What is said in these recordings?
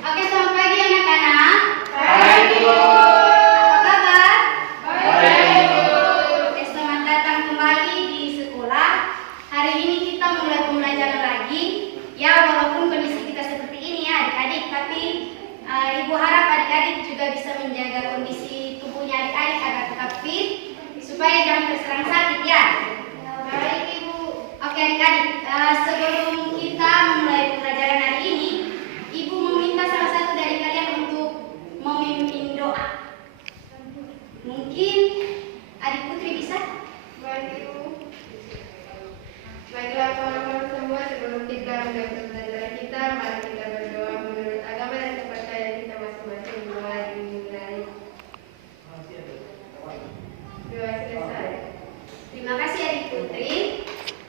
Oke, selamat pagi anak-anak. Baik, Bu. Apa kabar? Baik, Bu. Oke, selamat datang kembali di sekolah. Hari ini kita mulai pembelajaran lagi. Ya, walaupun kondisi kita seperti ini ya adik-adik, tapi Ibu harap adik-adik juga bisa menjaga kondisi tubuhnya adik-adik agar tetap fit, supaya jangan terserang sakit ya. Baik, Ibu. Oke adik-adik, sebelum kita memulai pembelajaran hari ini, Ibu meminta salah satu dari kalian untuk memimpin doa. Mungkin adik Putri bisa? Baik, Ibu. Baiklah kawan-kawan semua, sebelum kita mulai pembelajaran kita, mari kita berdoa menurut agama dan kepercayaan kita masing-masing. Mulai dimulai. Doa selesai. Terima kasih adik Putri.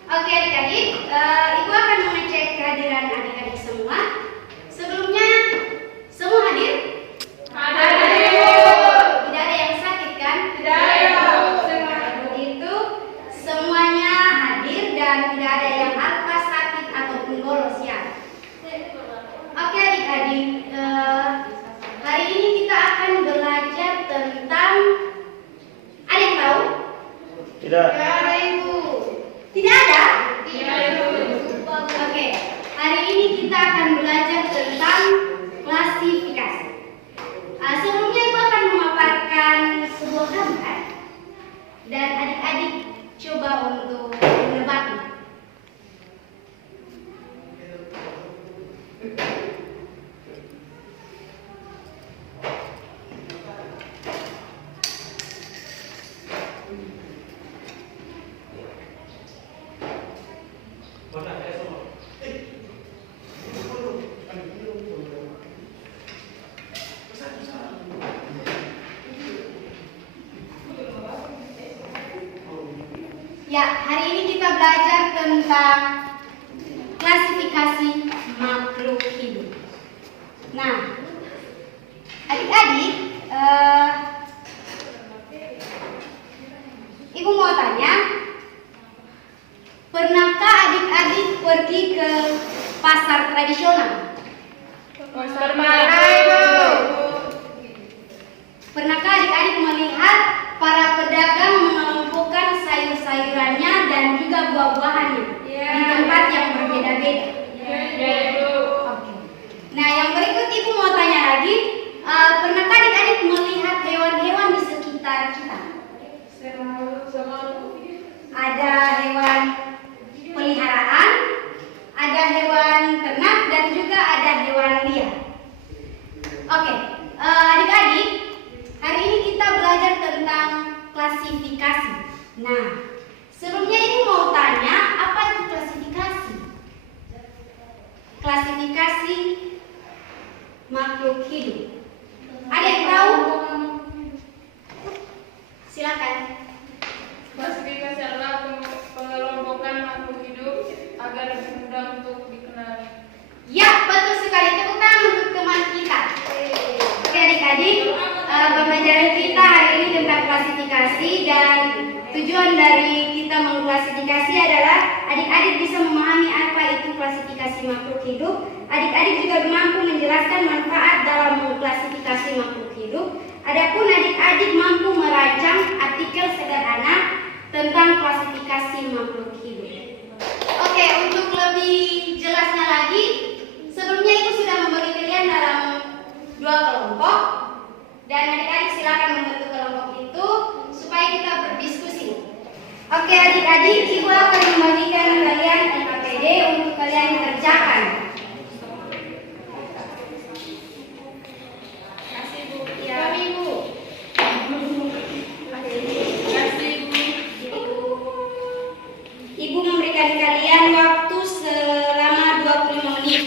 Oke adik-adik, Ibu akan mengecek kehadiran adik-adik semua. Sebelumnya, semua hadir? Tidak ada yang sakit kan? Tidak ada. Begitu, semuanya hadir dan tidak ada yang alpa sakit ataupun bolos ya. Oke adik-adik, hari ini kita akan belajar tentang, ada yang tahu? Tidak. Tidak ada, Ibu. Tidak ada? Tidak, Ibu. Oke, hari ini kita akan belajar tentang klasifikasi. Sebelumnya Ibu akan memaparkan sebuah gambar dan adik-adik coba untuk menebaknya. Ya, hari ini kita belajar tentang klasifikasi makhluk hidup. Nah, adik-adik, Ibu mau tanya, pernahkah adik-adik pergi ke pasar tradisional? Pernah, Ibu. Pernahkah adik-adik melihat para pedagang mengelompokkan sayur-sayurannya dan juga buah-buahannya di tempat yang berbeda-beda? Oke. Nah, yang berikut Ibu mau tanya lagi, pernahkah adik-adik melihat hewan-hewan di sekitar kita? Ada hewan peliharaan, ada hewan ternak, dan juga ada hewan liar. Oke, adik-adik, hari ini kita belajar tentang klasifikasi. Nah, sebelumnya Ibu mau tanya, apa itu klasifikasi? Klasifikasi makhluk hidup. Ada yang tahu? Silakan. Klasifikasi adalah pengelompokan makhluk hidup agar lebih mudah untuk dikenali. Ya, betul sekali. Tepuk tangan untuk teman kita. Oke adik-adik, pembelajaran kita hari ini tentang klasifikasi, dan tujuan dari kita mengklasifikasi adalah adik-adik bisa memahami apa itu klasifikasi makhluk hidup. Adik-adik juga mampu menjelaskan manfaat dalam mengklasifikasi makhluk hidup. Adapun adik-adik mampu merancang artikel sederhana tentang klasifikasi makhluk hidup. Oke, untuk lebih jelasnya lagi, sebelumnya Ibu sudah membagi kalian dalam 2 kelompok, dan adik-adik silakan membentuk kelompok itu supaya kita berdiskusi. Oke adik-adik, Ibu akan membagikan kalian LKPD untuk kalian kerjakan. Kasih, Bu. Ya, Ibu. Ibu memberikan kalian waktu selama 25 menit.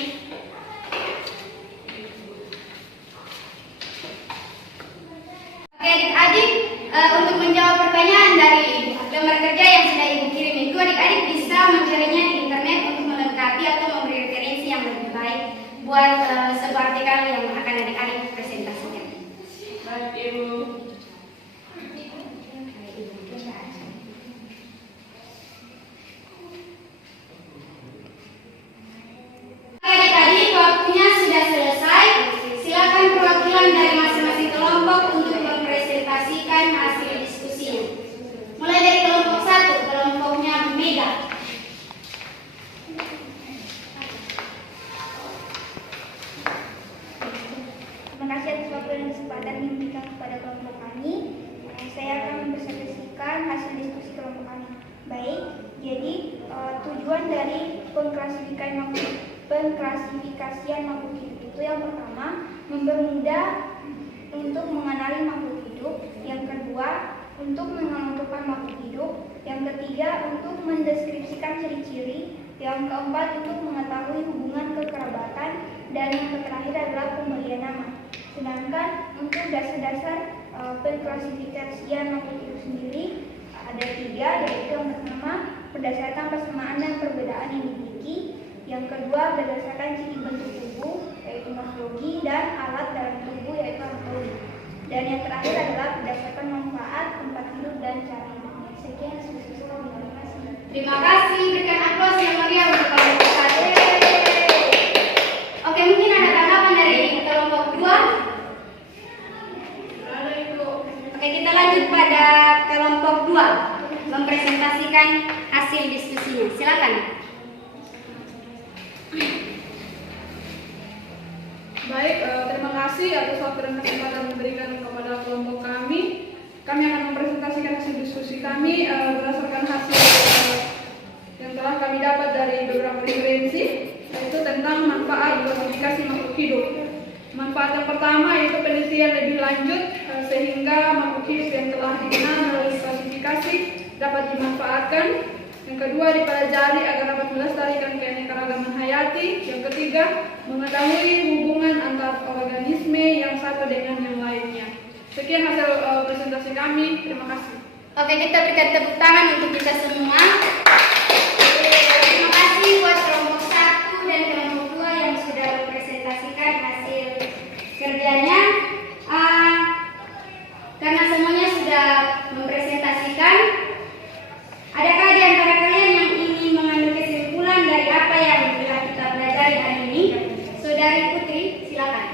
Oke adik-adik, untuk menjawab pertanyaan dari lembar kerja yang sudah Ibu kirim itu, adik-adik bisa mencarinya di internet untuk melengkapi atau memberi referensi yang lebih baik buat sebuah artikel yang akan adik-adik presentasikan. Baik, Ibu. Oke adik-adik, waktunya sudah selesai. kami berikan kepada kelompok kami. Saya akan mempresentasikan hasil diskusi kelompok kami. Baik, jadi tujuan dari pengklasifikasian makhluk hidup itu yang pertama, mempermudah untuk mengenali makhluk hidup. Yang kedua, untuk mengelompokkan makhluk hidup. Yang ketiga, untuk mendeskripsikan ciri-ciri. Yang keempat, untuk mengetahui hubungan kekerabatan. Dan yang terakhir adalah pemberian nama. Sedangkan untuk dasar-dasar pengklasifikasian makhluk hidup sendiri ada 3, yaitu yang pertama, berdasarkan persamaan dan perbedaan yang dimiliki. Yang kedua, berdasarkan ciri bentuk tubuh, yaitu morfologi, dan alat dalam tubuh, yaitu anatomi. Dan yang terakhir adalah berdasarkan manfaat, tempat hidup, dan cara hidupnya. Sekian diskusi kami. Terima kasih. Terima kasih, berikan aplaus yang meriah untuk kelompok 1. Oke, mungkin ada tanggapan dari kelompok 2. Oke, kita lanjut pada kelompok 2, mempresentasikan hasil diskusinya. Silakan. Baik, terima kasih atas waktu dan kesempatan diberikan kepada kelompok kami. Kami akan mempresentasikan hasil diskusi kami berdasarkan hasil yang telah kami dapat dari beberapa referensi, yaitu tentang manfaat klasifikasi makhluk hidup. Manfaat yang pertama yaitu penelitian lebih lanjut sehingga makhluk hidup yang telah dikenal melalui klasifikasi dapat dimanfaatkan. Yang kedua, dipelajari agar dapat melestarikan keanekaragaman hayati. Yang ketiga, mengetahui hubungan antar organisme yang satu dengan yang lainnya. Sekian hasil presentasi kami. Terima kasih. Oke, kita berikan tepuk tangan untuk kita semua. Terima kasih buat kelompok 1 dan kelompok 2 yang sudah mempresentasikan hasil kerjanya. Karena semuanya sudah mempresentasikan, adakah di antara kalian yang ingin mengambil kesimpulan dari apa yang telah kita pelajari hari ini? Saudari Putri, silakan.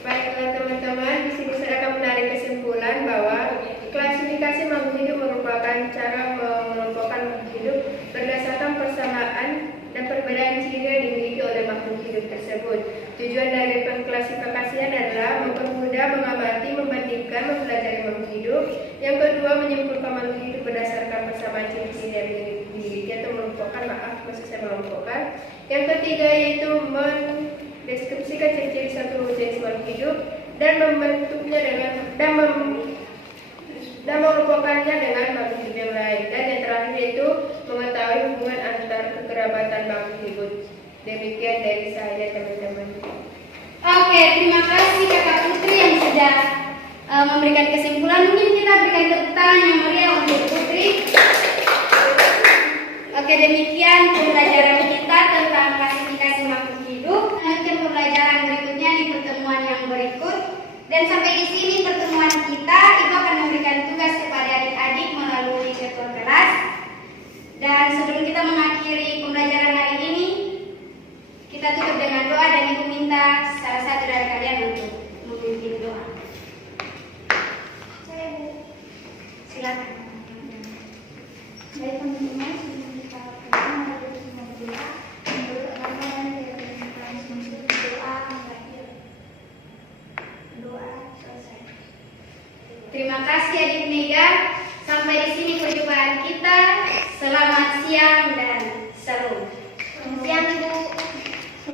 Baiklah teman-teman, di sini saya akan menarik kesimpulan bahwa klasifikasi makhluk hidup merupakan cara mengelompokkan makhluk hidup berdasarkan persamaan dan perbedaan ciri yang dimiliki oleh makhluk hidup tersebut. Tujuan dari pengklasifikasian adalah mempermudah mengamati, membandingkan, mempelajari makhluk hidup. Yang kedua, menyimpulkan makhluk hidup berdasarkan persamaan ciri-ciri yang dimiliki atau mengelompokkan, maksud saya mengelompokkan. Yang ketiga yaitu mendeskripsikan ciri-ciri satu jenis makhluk hidup dan membentuknya dengan dan mengelompokkannya dengan makhluk hidup yang lain. Dan yang terakhir yaitu mengetahui hubungan antar kekerabatan makhluk hidup. Demikian dari saya teman-teman. Oke, terima kasih Kakak Putri yang sudah memberikan kesimpulan. Mungkin kita berikan tepuk tangan yang meriah untuk Putri. Oke, demikian pembelajaran kita tentang klasifikasi makhluk hidup. Lanjutkan pembelajaran berikutnya di pertemuan yang berikut. Dan sampai di sini pertemuan kita. Ibu akan memberikan tugas kepada adik-adik melalui ketua kelas. Dan sebelum kita mengakhiri pembelajaran hari ini, kita tutup dengan doa dan Ibu minta salah satu dari kalian untuk memimpin doa. Silakan. Baik teman-teman, sebelum kita mari kita berdoa. Menurut agama dan keyakinan Muslim, doa mengakhir. Doa selesai. Terima kasih Adik Mega. Sampai di sini perjumpaan kita. Selamat siang.